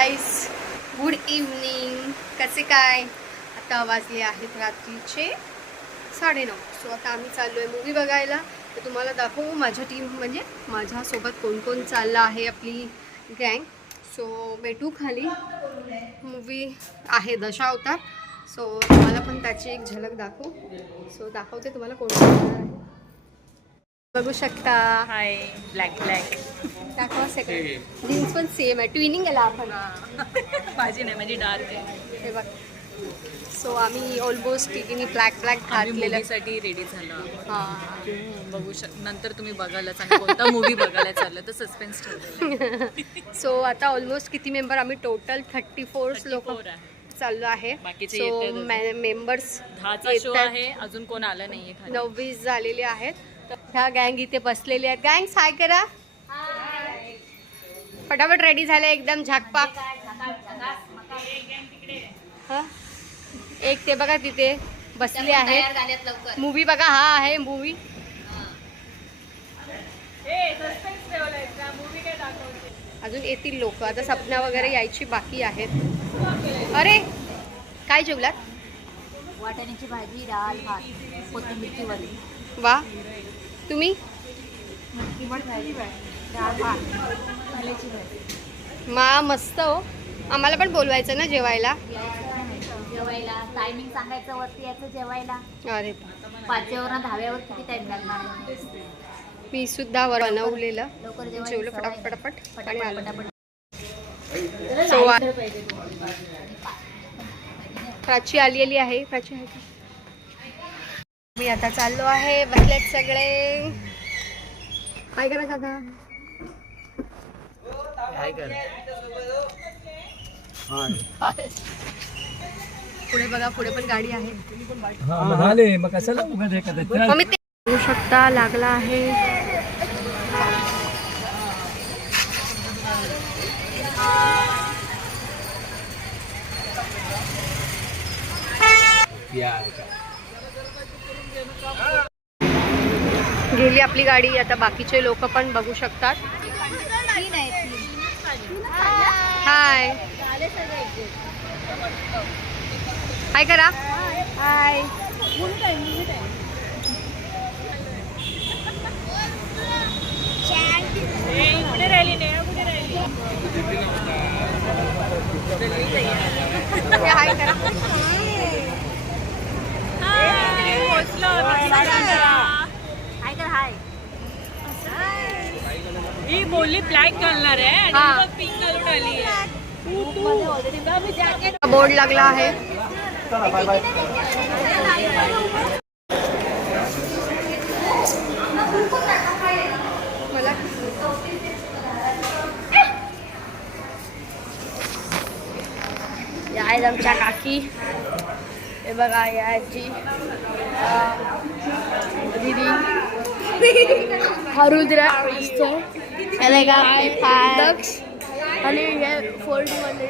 Guys good evening कसे काय? आता वाजले आहेत रात्रीचे साडेनऊ. सो आता आम्ही चाललो आहे मूवी बघायला. तर तुम्हाला दाखवू माझ्या टीम म्हणजे माझ्यासोबत कोण कोण चाललं आहे आपली गँग सो भेटू खाली. मूवी आहे दशावतार सो तुम्हाला पण त्याची एक झलक दाखवू. सो दाखवते तुम्हाला कोण कोण आहे. बघू शकता. हाय ब्लॅक ब्लॅक दाखवा सेकंड जीन्स पण सेम आहे. ट्विनिंग केला आपण माझी नाही माझी डार्क आहे. हे बघ. सो आम्ही ऑलमोस्ट तिघींनी ब्लॅक ब्लॅक आम्ही घातलेलं. साठी रेडी झालो. हां. बघू शक नंतर तुम्ही बघायलाच आणि कोणता मूवी बघायला चाललं तर सस्पेन्स ठेवलेलं सो आता ऑलमोस्ट किती मेंबर आम्ही टोटल थर्टी फोर लोक. चाललो आहे. सो. मेंबर्स दहाचा शो आहे अजून कोण आलं नाहीये खाली. नववीस झालेले आहेत. ह्या गँग इथे बसलेले आहेत. गँग हाय करा. फटाफट रेडी झाले एकदम झाकपाक. हा? एक ते बघा तिथे बसले आहेत. मूवी बघा हा आहे मूवी अजून येतील लोक. आता सपना वगैरे यायची बाकी आहेत. अरे काय जेवलात? वाटाण्याची भाजी डाळ भात कोथिंबीरची वडी. वा. तुम्ही? मा मस्त हो. आम्हाला पण बोलवायचं ना जेवायला. जेवायला. टायमिंग सांगायचं वरती यायचं जेवायला. अरे पाचव्यावर दहाव्यावर किती टाइम लागणार? मी सुद्धा वर बनवलेलं. जेवलं फटाफट फटाफट आणि पटापट. आलो प्राची आलेली आहे. प्राची आहे का? मी आता चाललो आहे बसलेत सगळे. काय करा? काका पुढे बघा पुढे पण गाडी आहे. हा मग कशाला उगाच हे ते बघू शकता लागला आहे. गेली आपली गाडी आता बाकीचे लोक पण बघू शकतात. हाय हाय करा. हाय हाय करा हाय कर हाय ही बोलली ब्लॅक घालणार आहे हा. आणि पिंक घालून आली आहे बोर्ड लागला आहे मला या आहेत आमच्या काकी। हे बघा या आजी। दिदी। हा रुद्र असतो हे बघा दक्ष आणि हे फोल्डमध्ये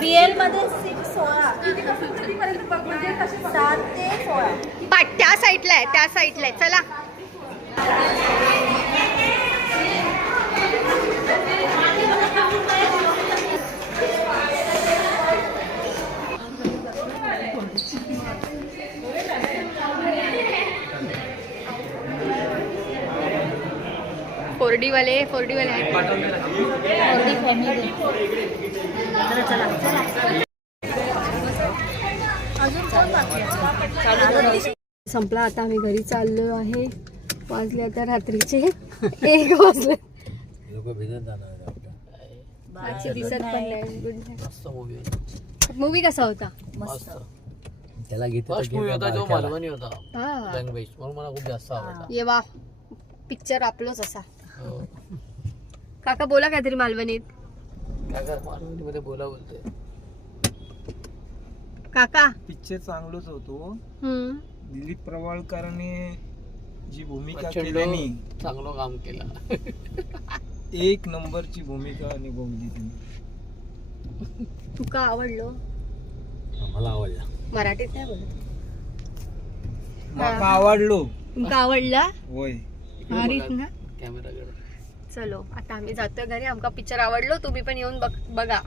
बी एलमध्ये सिक्स सोळा. सात ते सोळा. पाट त्या साईडला आहे त्या साईडला आहे. चला. फोरडी वाले फोरडी वाले आहेत. अर्धी फॅमिली अजून? संपला आता आम्ही घरी चाललो आहे. वाजले आता रात्रीचे. एक वाजले. दिसत पण नाही. मूवी कसा होता? मस्त. त्याला फर्स्ट मूवी होता जो बारक्याला. मालवणी होता. हा. लँग्वेज म्हणून मला खूप जास्त आवडला. ये वा. पिक्चर आपलोच असा. काका बोला काहीतरी मालवणीत. काय कर मालवणी मध्ये बोला बोलते काका. पिक्चर चांगलंच होतो. हम्म. दिलीप प्रवाळकरने जी भूमिका केल्यानी चांगलं काम केलं. एक नंबरची भूमिका निभावली त्यांनी. तुका आवडलो? मला आवडला. मराठीत नाही बोलत. आवडलो. तुमका आवडला? होय. ना? कॅमेरा चलो आता आम्ही जातोय घरी. आमका पिक्चर आवडलो तुम्ही पण येऊन बघ बघा.